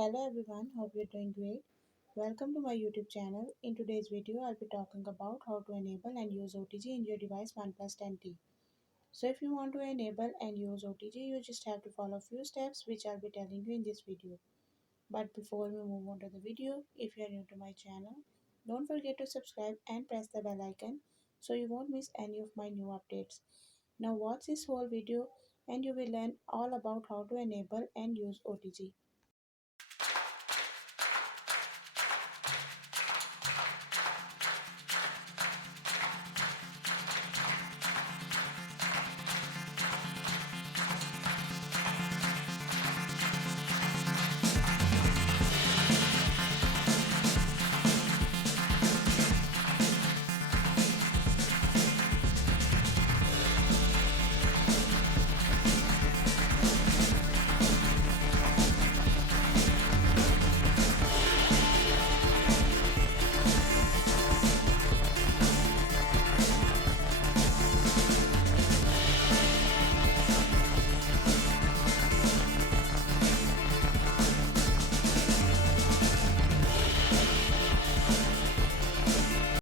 Hello everyone, hope you're doing great. Welcome to my YouTube channel. In today's video, I'll be talking about how to enable and use OTG in your device OnePlus 10T. So if you want to enable and use OTG, you just have to follow a few steps which I'll be telling you in this video. But before we move on to the video, if you are new to my channel, don't forget to subscribe and press the bell icon so you won't miss any of my new updates. Now watch this whole video and you will learn all about how to enable and use OTG.